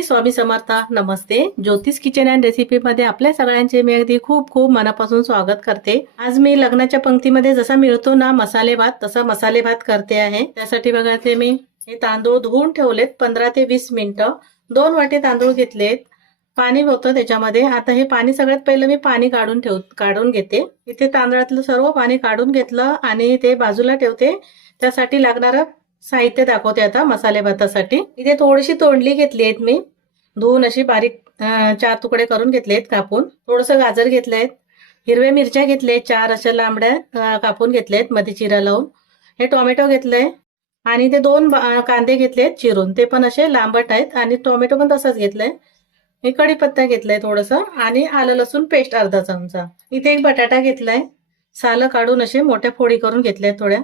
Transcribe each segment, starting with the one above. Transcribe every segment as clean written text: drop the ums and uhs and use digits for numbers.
श्री स्वामी समर्थ. नमस्ते. ज्योतिष kitchen and recipe मध्ये आपल्या सगळ्यांचे मी अगदी खूप खूप मनापासून स्वागत करते. आज मी लग्नाच्या पंक्तीमध्ये जसा मिळतो ना मसाले भात, तसा मसाले भात करते आहे. त्यासाठी बघा ते मी हे तांदूळ धुवून ठेवलेत 15 ते 20 मिनिटं. 2 वाटी तांदूळ घेतलेत. पाणी होतं त्याच्यामध्ये. आता हे पाणी सगळ्यात पहिलं मी पाणी काढून घेते. इथे तांदळातलं सर्व पाणी काढून घेतलं आणि ते बाजूला ठेवते. त्यासाठी लागणारं साहित्य दाखवते आता मसाले भातासाठी. इथे थोडीशी तोंडली घेतली आहेत मी, धुवून अशी बारीक 4 तुकडे करून घेतलेत कापून. थोडंसं गाजर घेतलेत, हिरव्या मिरच्या घेतलेत 4 अशा लांबड्या कापून घेतलेत मध्ये चिरा लावून. हे टोमॅटो घेतलंय आणि ते 2 कांदे घेतलेत चिरून, ते पण असे लांबट आहेत आणि टोमॅटो पण तसाच घेतलाय. हे कढीपत्ता घेतलाय थोडंसं आणि आलं लसूण पेस्ट अर्धा चमचा. इथे एक बटाटा घेतलाय, सालं काढून असे मोठ्या फोडी करून घेतल्या थोड्या.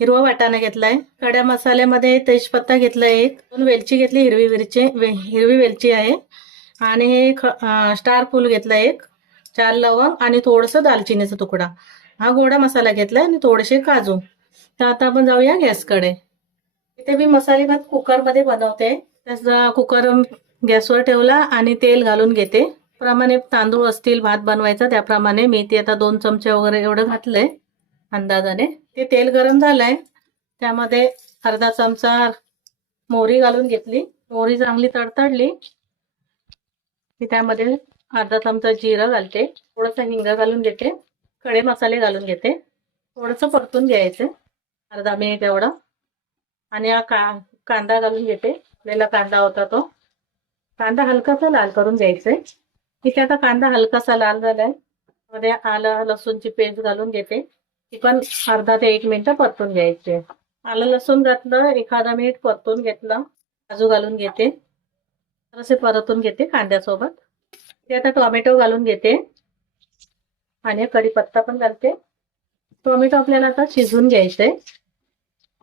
हिरवा वाटाणा घेतलाय. खड्या मसाल्यामध्ये तेजपत्ता घेतलाय, 2 वेलची घेतली, हिरवी वेलची आहे आणि हे स्टार फूल घेतलाय 4 लवंग आणि थोडंसं दालचिनीचा तुकडा. हा गोडा मसाला घेतलाय आणि थोडेसे काजू. तर आता आपण जाऊया गॅसकडे. इथे मी मसाले भात कुकरमध्ये बनवते. त्याचा कुकर गॅसवर ठेवला आणि तेल घालून घेते. प्रमाणे तांदूळ असतील भात बनवायचा त्याप्रमाणे मी ते आता 2 चमचे वगैरे एवढं घातलंय अंदाजाने. ते तेल गरम झालंय, त्यामध्ये अर्धा चमचा मोहरी घालून घेतली. मोहरी चांगली तडतडली की त्यामध्ये अर्धा चमचा जिरं घालते, थोडंसं हिंग घालून घेते, खडे मसाले घालून घेते. थोडंसं परतून घ्यायचं अर्धा मिनिट एवढं आणि हा कांदा घालून घेते. आपल्याला कांदा होता तो कांदा हलकासा लाल करून घ्यायचा. इथे आता कांदा हलकासा लाल झालाय, मध्ये आलं लसूणची पेस्ट घालून घेते. ती पण अर्धा ते 1 मिनिट परतून घ्यायचे. आलं लसूण घातलं, एखादा मिनिट परतून घेतलं, काजू घालून घेते, असे परतून घेते कांद्यासोबत. ते आता टोमॅटो घालून घेते आणि कढीपत्ता पण घालते. टोमॅटो आपल्याला आता शिजवून घ्यायचंय.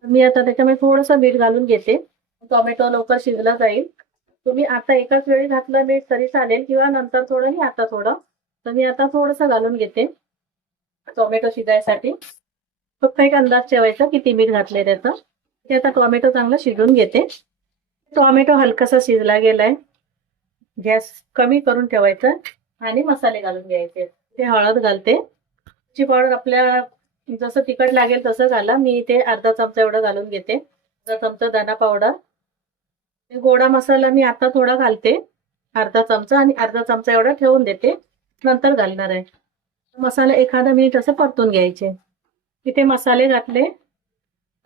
मी आता त्याच्यामध्ये थोडंसं मीठ घालून घेते, टोमॅटो लवकर शिजला जाईल. तुम्ही आता एकाच वेळी घातलं मीठ तरी चालेल किंवा नंतर थोडं आणि आता थोडं. तर मी आता थोडंसं घालून घेते टोमॅटो शिजायसाठी. फक्त एक अंदाज ठेवायचा किती मीठ घातले त्याचा. ते आता टोमॅटो चांगला शिजवून घेते. टोमॅटो हलकासा शिजला गेलाय, गॅस कमी करून ठेवायचा आणि मसाले घालून घ्यायचे. ते हळद घालते, ची पावडर आपल्या जसं तिखट लागेल तसं घाला. मी इथे अर्धा चमचा एवढं घालून घेते. अर्धा चमचा धना पावडर. गोडा मसाला मी आता थोडा घालते, अर्धा चमचा, आणि अर्धा चमचा एवढा ठेवून देते, नंतर घालणार आहे. मसाला एखादा मिनिट असं परतून घ्यायचे. इथे मसाले घातले,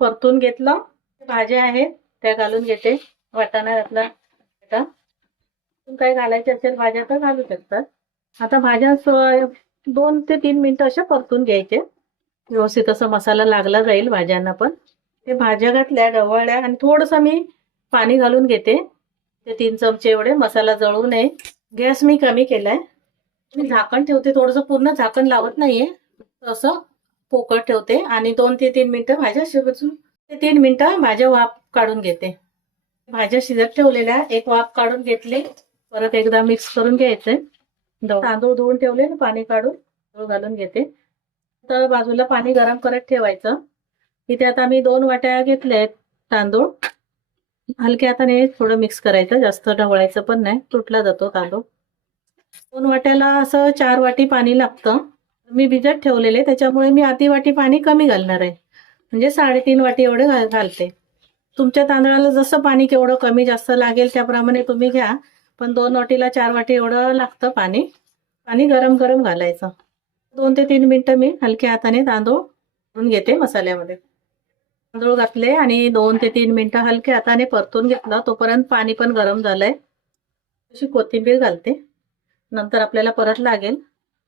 परतून घेतलं. भाज्या आहेत त्या घालून घेते. वाटाणा घातला, काय घालायचे असेल भाज्या तर घालू शकतात. आता भाज्या 2 ते 3 मिनिटं अशा परतून घ्यायचे, व्यवस्थित असं मसाला लागला जाईल भाज्यांना पण. ते भाज्या घातल्या, ढवळल्या आणि थोडंसं मी पाणी घालून घेते. ते 3 चमचे एवढे. मसाला जळू नये. गॅस मी कमी केलाय. मी झाकण ठेवते, थोडंसं पूर्ण झाकण लावत नाहीये, असं पोकळ ठेवते आणि 2 ते 3 मिनिटं भाज्या शिजून ते 3 मिनिटं भाज्या वाफ काढून घेते. भाज्या शिजत ठेवलेल्या एक वाफ काढून घेतली. परत एकदा मिक्स करून घ्यायचंय. तांदूळ धुवून ठेवले, पाणी काढून घालून घेते. तर बाजूला पाणी गरम करत ठेवायचं. इथे आता मी 2 वाट्या घेतल्यात तांदूळ. हलक्या हाताने थोडं मिक्स करायचं, जास्त ढवळायचं पण नाही, तुटला जातो तांदूळ. 2 वाट्याला असं 4 वाटी पाणी लागतं. मी भिजत ठेवलेले, त्याच्यामुळे मी अर्धी वाटी पाणी कमी घालणार आहे, म्हणजे 3.5 वाटी एवढे घालते. तुमच्या तांदळाला जसं पाणी केवढं कमी जास्त लागेल त्याप्रमाणे तुम्ही घ्या, पण 2 वाटीला 4 वाटी एवढं लागतं पाणी. पाणी गरम गरम घालायचं. 2 ते 3 मिनिटं मी हलक्या हाताने तांदूळ घालून घेते मसाल्यामध्ये. तांदूळ घातले आणि 2 ते 3 मिनिटं हलक्या हाताने परतून घेतलं. तोपर्यंत पाणी पण गरम झालंय. अशी कोथिंबीर घालते, नंतर आपल्याला परत लागेल,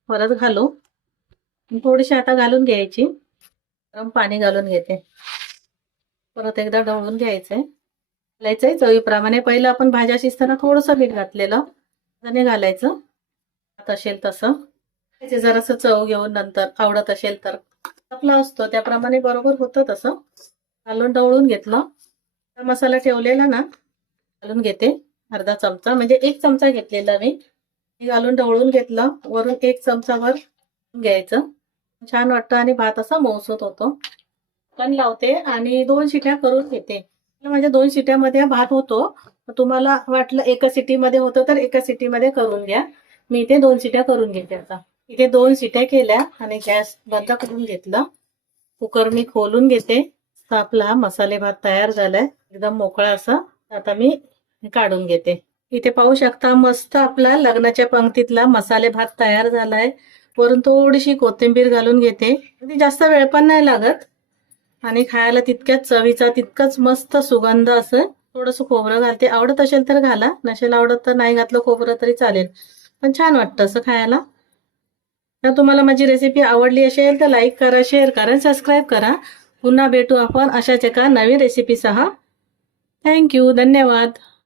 परत घालू. थोडीशी आता घालून घ्यायची, गरम पाणी घालून घेते. परत एकदा ढवळून घ्यायचंय. घालायचंय चवीप्रमाणे. पहिलं आपण भाज्या शिजताना थोडंसं मीठ घातलेलं, त्याने घालायचं असेल तसं. जरासं चव घेऊन नंतर आवडत असेल तर आपला असतो त्याप्रमाणे बरोबर होतं तसं. घालून ढवळून घेतलं. मसाला ठेवलेला ना घालून घेते, अर्धा चमचा, म्हणजे 1 चमचा घेतलेला मी. घालून ढवळून घेतलं. वरून 1 चमचा वर घ्यायचं, छान वाटतं आणि भात असा मऊसूत होतो. पण लावते आणि 2 शिट्या करून घेते. म्हणजे 2 शिट्यामध्ये भात होतो. तुम्हाला वाटलं एका सिटीमध्ये होतं तर एका सिटीमध्ये करून घ्या. मी इथे 2 शिट्या करून घेते. आता इथे 2 शिट्या केल्या आणि गॅस बंद करून घेतला. कुकर मी खोलून घेते. तर आपला हा मसाले भात तयार झालाय, एकदम मोकळा असा. आता मी काढून घेते. इथे पाहू शकता मस्त आपला लग्नाच्या पंक्तीतला मसाले भात तयार झालाय. वरून थोडीशी कोथिंबीर घालून घेते. जास्त वेळ पण नाही लागत आणि खायला तितक्याच चवीचा, तितकंच मस्त सुगंध असं. थोडंसं खोबरं घालते, आवडत असेल तर घाला, नसेल आवडत तर नाही घातलं खोबरं तरी चालेल, पण छान वाटतं असं खायला. तर तुम्हाला माझी रेसिपी आवडली असेल तर लाईक करा, शेअर करा, सबस्क्राईब करा. पुन्हा भेटू आपण अशाच एका नवीन रेसिपीसह. थँक्यू, धन्यवाद.